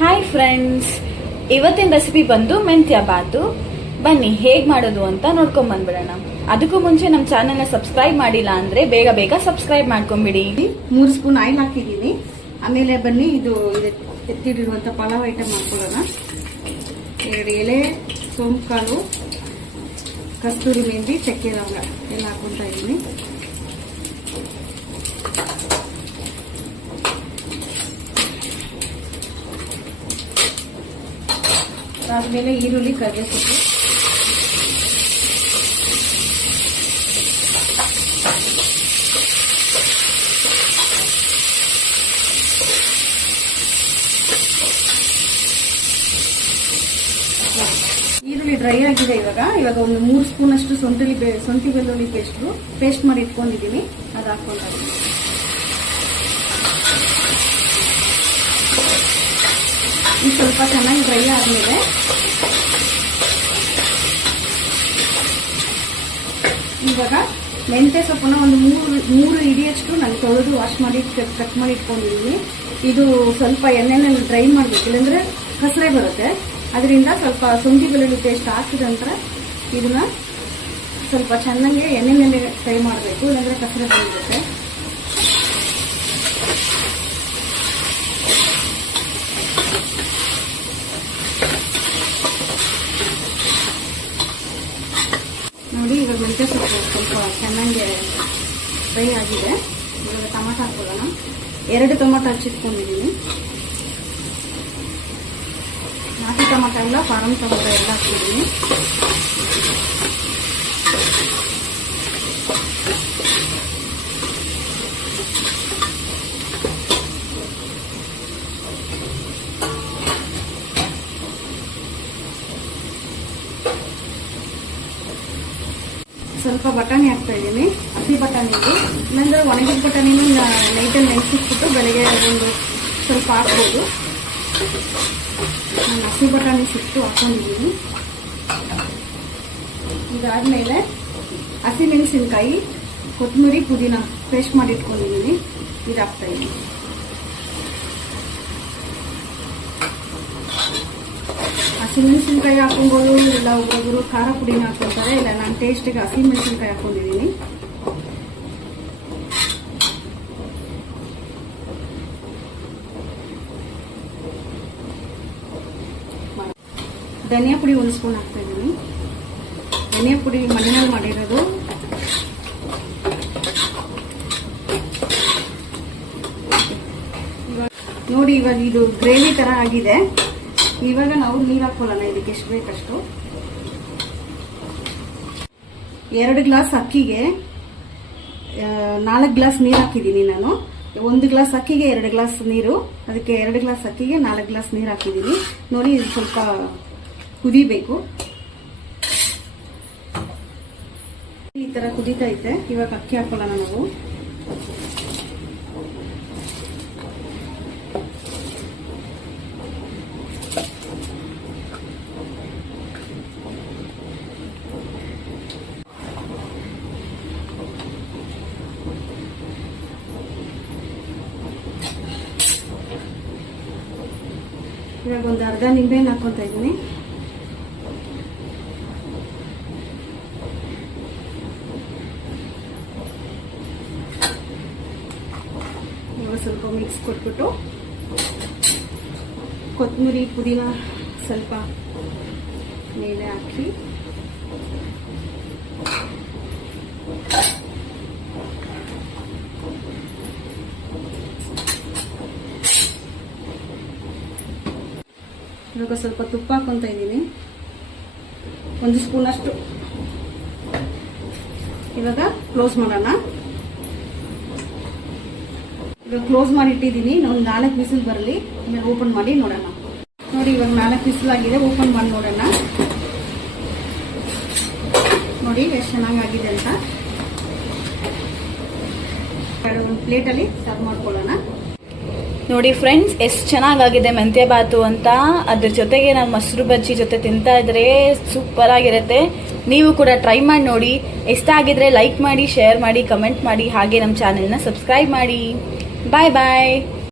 Hi friends, ಇವತ್ತಿನ recipe ಬಂದು ಮೆಂತ್ಯ ಬಾತು. ಬನ್ನಿ ಹೇಗ್ ಮಾಡೋದು ಅಂತ ನೋಡ್ಕೊಂಡ್ ಬಂದ್ಬಿಡೋಣ. ಅದಕ್ಕೂ ಮುಂಚೆ ನಮ್ಮ ಚಾನೆಲ್ನ ಸಬ್ಸ್ಕ್ರೈಬ್ ಮಾಡಿಲ್ಲ ಅಂದ್ರೆ ಬೇಗ ಬೇಗ ಸಬ್ಸ್ಕ್ರೈಬ್ ಮಾಡ್ಕೊಂಡ್ಬಿಡಿ. 3 ಸ್ಪೂನ್ ಆಯಿಲ್ ಹಾಕಿದೀನಿ. ಆಮೇಲೆ ಬನ್ನಿ ಇದು ಎತ್ತಿಡಿರುವಂತ ಪಲಾವ್ ಐಟಮ್ ಮಾಡ್ಕೊಳ್ಳೋಣ. 2 ಎಲೆ ಸೋಂಪು ಕಾಳು, ಕಸ್ತೂರಿ ಮೆಂದಿ, ಚಕ್ಕೆ ಲವಂಗ ಎಲ್ಲ ಹಾಕೊಂತ ಇದ್ದೀನಿ. ಆದ್ಮೇಲೆ ಈರುಳ್ಳಿ, ಕರಿಬೇವು ಸೊಪ್ಪು, ಈರುಳ್ಳಿ ಡ್ರೈ ಆಗಿದೆ. ಇವಾಗ ಒಂದು 3 ಸ್ಪೂನ್ ಅಷ್ಟು ಶುಂಠಿ ಬೆಳ್ಳುಳ್ಳಿ ಪೇಸ್ಟ್ ಮಾಡಿ ಇಟ್ಕೊಂಡಿದ್ದೀನಿ. ಅದು ಹಾಕೊಂತ ಇದ್ದೀನಿ. ಇದು ಸ್ವಲ್ಪ ಚೆನ್ನಾಗಿ ಡ್ರೈ ಆದ್ಮೇಲೆ ಇವಾಗ ಮೆಂತ್ಯ ಸೊಪ್ಪನ್ನ ಒಂದು 3 ಹಿಡಿಯಷ್ಟು ನಾನು ತೊಳೆದು ವಾಶ್ ಮಾಡಿ ಕಟ್ ಮಾಡಿ ಇಟ್ಕೊಂಡಿದ್ದೀನಿ. ಇದು ಸ್ವಲ್ಪ ಎಣ್ಣೆನಲ್ಲಿ ಡ್ರೈ ಮಾಡಬೇಕು, ಇಲ್ಲಾಂದ್ರೆ ಕಸರೆ ಬರುತ್ತೆ. ಅದರಿಂದ ಸ್ವಲ್ಪ ಶುಂಠಿ ಬೆಳ್ಳುಳ್ಳಿ ಪೇಸ್ಟ್ ಹಾಕಿದ ನಂತರ ಇದನ್ನ ಸ್ವಲ್ಪ ಚೆನ್ನಾಗಿ ಎಣ್ಣೆನಲ್ಲಿ ಫ್ರೈ ಮಾಡಬೇಕು, ಇಲ್ಲಾಂದ್ರೆ ಕಸರೆ ಬಂದಿರುತ್ತೆ. ನೋಡಿ, ಇವಾಗ ಮೆಂತ್ಯ ಸೊಪ್ಪು ಸ್ವಲ್ಪ ಚೆನ್ನಾಗಿ ಫ್ರೈ ಆಗಿದೆ. ಇವಾಗ ಟೊಮಾಟೊ ಹಾಕೊಳ್ಳೋಣ. 2 ಟೊಮಾಟೊ ಹಚ್ಚಿಟ್ಕೊಂಡಿದ್ದೀನಿ. ನಾಟಿ ಟೊಮಾಟೊ ಎಲ್ಲ, ಫಾರಂ ಟೊಮಾಟೊ ಎಲ್ಲ ಹಾಕಿದ್ದೀನಿ. ಸ್ವಲ್ಪ ಬಟಾಣಿ ಹಾಕ್ತಾ ಇದ್ದೀನಿ. ಹಸಿ ಬಟಾಣಿ ಇದು, ಇಲ್ಲಾಂದ್ರೆ ಒಣಗಿದ ಬಟಾಣಿನೂ ನೈಟಲ್ಲಿ ನೆನೆಸಿಟ್ಬಿಟ್ಟು ಬೆಳಗ್ಗೆ ಒಂದು ಸ್ವಲ್ಪ ಹಾಕ್ಬೋದು. ನಾನು ಹಸಿ ಬಟಾಣಿ ಸಿಟ್ಟು ಹಾಕೊಂಡಿದ್ದೀನಿ. ಇದಾದ್ಮೇಲೆ ಹಸಿಮೆಣಸಿನ್ಕಾಯಿ, ಕೊತ್ತಂಬರಿ, ಪುದೀನ ಪೇಸ್ಟ್ ಮಾಡಿ ಇಟ್ಕೊಂಡಿದ್ದೀನಿ. ಇದು ಹಾಕ್ತಾ ಇದ್ದೀನಿ. ಹಸಿಮೆಣಸಿನ್ಕಾಯಿ ಹಾಕೊಂಬೋದು, ಇಲ್ಲ ಒಬ್ಬೊಬ್ಬರು ಖಾರ ಪುಡಿನ ಹಾಕೊಂತಾರೆ. ಇಲ್ಲ, ನಾನು ಟೇಸ್ಟಿಗೆ ಹಸಿಮೆಣಸಿನ್ಕಾಯಿ ಹಾಕೊಂಡಿದ್ದೀನಿ. ಧನಿಯಾ ಪುಡಿ 1 ಸ್ಪೂನ್ ಹಾಕ್ತಾ ಇದ್ದೀನಿ. ಧನಿಯಾ ಪುಡಿ ಮನೆಯಲ್ಲಿ ಮಾಡಿರೋದು. ನೋಡಿ, ಇವಾಗ ಇದು ಗ್ರೇವಿ ತರ ಆಗಿದೆ. ಇವಾಗ ನಾವು ನೀರು ಹಾಕೊಳ್ಳೋಣ. ಇದಕ್ಕೆ ಎಷ್ಟು ಬೇಕಷ್ಟು. 2 ಗ್ಲಾಸ್ ಅಕ್ಕಿಗೆ 4 ಗ್ಲಾಸ್ ನೀರು ಹಾಕಿದ್ದೀನಿ ನಾನು. 1 ಗ್ಲಾಸ್ ಅಕ್ಕಿಗೆ 2 ಗ್ಲಾಸ್ ನೀರು, ಅದಕ್ಕೆ 2 ಗ್ಲಾಸ್ ಅಕ್ಕಿಗೆ 4 ಗ್ಲಾಸ್ ನೀರು ಹಾಕಿದ್ದೀನಿ. ನೋಡಿ, ಇದು ಸ್ವಲ್ಪ ಕುದಿಬೇಕು. ಈ ತರ ಕುದೀತಾ ಇದೆ. ಇವಾಗ ಅಕ್ಕಿ ಹಾಕೊಳ್ಳೋಣ ನಾವು. ಇವಾಗ ಒಂದು ಅರ್ಧ ನಿಂಬೆಹಣ್ಣು ಹಾಕೊಂತ ಇದ್ದೀನಿ. ಇವಾಗ ಸ್ವಲ್ಪ ಮಿಕ್ಸ್ ಕೊಟ್ಬಿಟ್ಟು ಕೊತ್ತಂಬರಿ, ಪುದೀನ ಸ್ವಲ್ಪ ಮೇಲೆ ಹಾಕಿ ಇವಾಗ ಸ್ವಲ್ಪ ತುಪ್ಪ ಹಾಕೊಂತ ಇದ್ದೀನಿ, 1 ಸ್ಪೂನ್ ಅಷ್ಟು. ಇವಾಗ ಕ್ಲೋಸ್ ಮಾಡೋಣ. ಇವಾಗ ಕ್ಲೋಸ್ ಮಾಡಿ ಇಟ್ಟಿದ್ದೀನಿ. ಒಂದು 4 ವಿಸಿಲ್ ಬರಲಿ, ಆಮೇಲೆ ಓಪನ್ ಮಾಡಿ ನೋಡೋಣ. ನೋಡಿ, ಇವಾಗ 4 ವಿಸಿಲ್ ಆಗಿದೆ. ಓಪನ್ ಮಾಡಿ ನೋಡೋಣ. ನೋಡಿ ಎಷ್ಟು ಚೆನ್ನಾಗಿದೆ ಅಂತ. ಒಂದು ಪ್ಲೇಟಲ್ಲಿ ಸರ್ವ್ ಮಾಡ್ಕೊಳ್ಳೋಣ. ನೋಡಿ ಫ್ರೆಂಡ್ಸ್, ಎಷ್ಟು ಚೆನ್ನಾಗಾಗಿದೆ ಮೆಂತ್ಯ ಬಾತು ಅಂತ. ಅದ್ರ ಜೊತೆಗೆ ನಾವು ಮೊಸರು ಬಜ್ಜಿ ಜೊತೆ ತಿಂತಾ ಇದ್ರೆ ಸೂಪರ್ ಆಗಿರುತ್ತೆ. ನೀವು ಕೂಡ ಟ್ರೈ ಮಾಡಿ ನೋಡಿ. ಇಷ್ಟ ಆಗಿದ್ರೆ ಲೈಕ್ ಮಾಡಿ, ಶೇರ್ ಮಾಡಿ, ಕಮೆಂಟ್ ಮಾಡಿ, ಹಾಗೆ ನಮ್ಮ ಚಾನೆಲ್ನ ಸಬ್ಸ್ಕ್ರೈಬ್ ಮಾಡಿ. ಬಾಯ್ ಬಾಯ್.